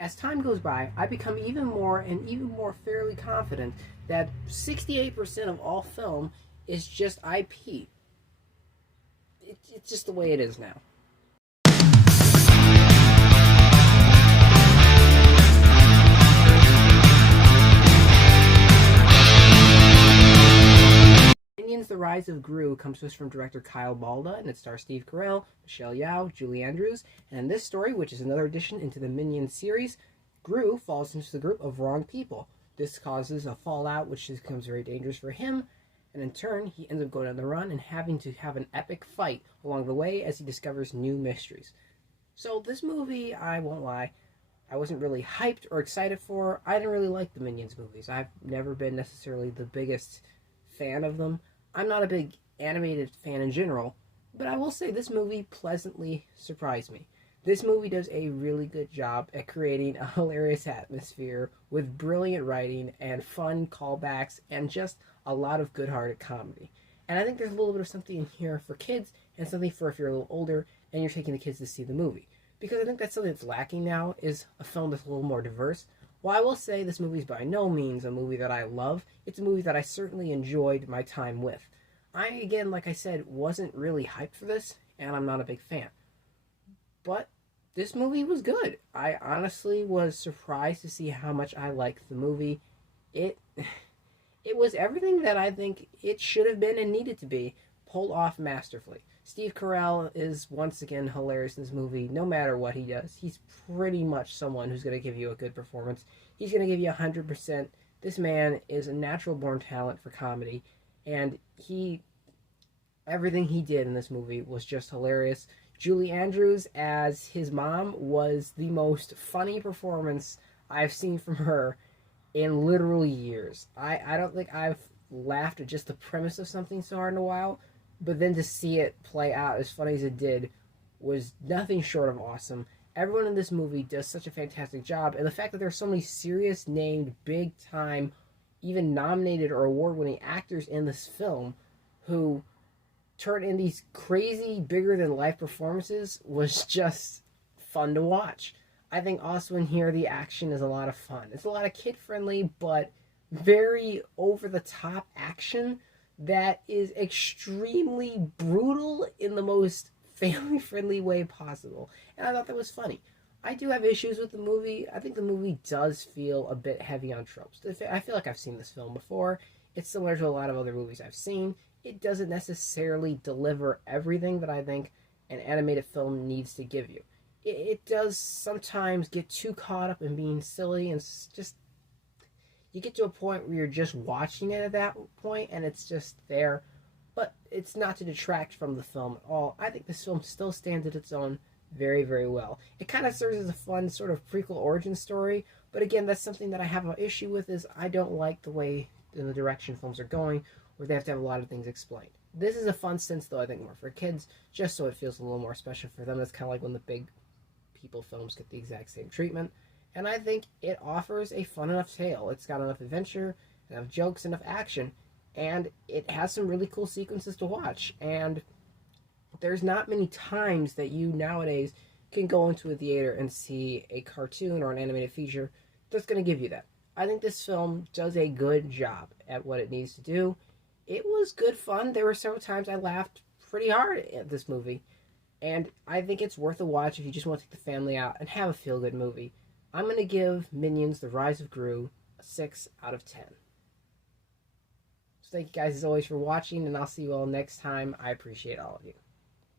As time goes by, I become even more and even more fairly confident that 68% of all film is just IP. It's just the way it is now. Minions: The Rise of Gru comes to us from director Kyle Balda, and it stars Steve Carell, Michelle Yeoh, Julie Andrews. And in this story, which is another addition into the Minions series, Gru falls into the group of wrong people. This causes a fallout, which becomes very dangerous for him, and in turn, he ends up going on the run and having to have an epic fight along the way as he discovers new mysteries. So this movie, I won't lie, I wasn't really hyped or excited for. I didn't really like the Minions movies. I've never been necessarily the biggest fan of them. I'm not a big animated fan in general, but I will say this movie pleasantly surprised me. This movie does a really good job at creating a hilarious atmosphere with brilliant writing and fun callbacks and just a lot of good-hearted comedy. And I think there's a little bit of something in here for kids and something for if you're a little older and you're taking the kids to see the movie. Because I think that's something that's lacking now is a film that's a little more diverse. While I will say this movie is by no means a movie that I love, it's a movie that I certainly enjoyed my time with. Again, like I said, wasn't really hyped for this, and I'm not a big fan. But this movie was good. I honestly was surprised to see how much I liked the movie. It it was everything that I think it should have been and needed to be, pulled off masterfully. Steve Carell is once again hilarious in this movie, no matter what he does. He's pretty much someone who's going to give you a good performance. He's going to give you 100%. This man is a natural born talent for comedy, and everything he did in this movie was just hilarious. Julie Andrews as his mom was the most funny performance I've seen from her in literally years. I don't think I've laughed at just the premise of something so hard in a while, but then to see it play out as funny as it did was nothing short of awesome. Everyone in this movie does such a fantastic job, and the fact that there are so many serious named, big time, even nominated or award winning actors in this film who turn in these crazy, bigger than life performances was just fun to watch. I think also in here the action is a lot of fun. It's a lot of kid friendly, but very over the top action that is extremely brutal in the most family friendly way possible. And I thought that was funny. I do have issues with the movie. I think the movie does feel a bit heavy on tropes. I feel like I've seen this film before. It's similar to a lot of other movies I've seen. It doesn't necessarily deliver everything that I think an animated film needs to give you. It does sometimes get too caught up in being silly, and just you get to a point where you're just watching it at that point and it's just there, but it's not to detract from the film at all. I think this film still stands at its own very, very well. It kind of serves as a fun sort of prequel origin story, but again, that's something that I have an issue with is I don't like the way in the direction films are going, where they have to have a lot of things explained. This is a fun sense, though, I think more for kids, just so it feels a little more special for them. It's kind of like when the big people films get the exact same treatment. And I think it offers a fun enough tale. It's got enough adventure, enough jokes, enough action, and it has some really cool sequences to watch. And there's not many times that you nowadays can go into a theater and see a cartoon or an animated feature that's going to give you that. I think this film does a good job at what it needs to do. It was good fun. There were several times I laughed pretty hard at this movie. And I think it's worth a watch if you just want to take the family out and have a feel-good movie. I'm going to give Minions: The Rise of Gru a 6 out of 10. So thank you guys as always for watching, and I'll see you all next time. I appreciate all of you.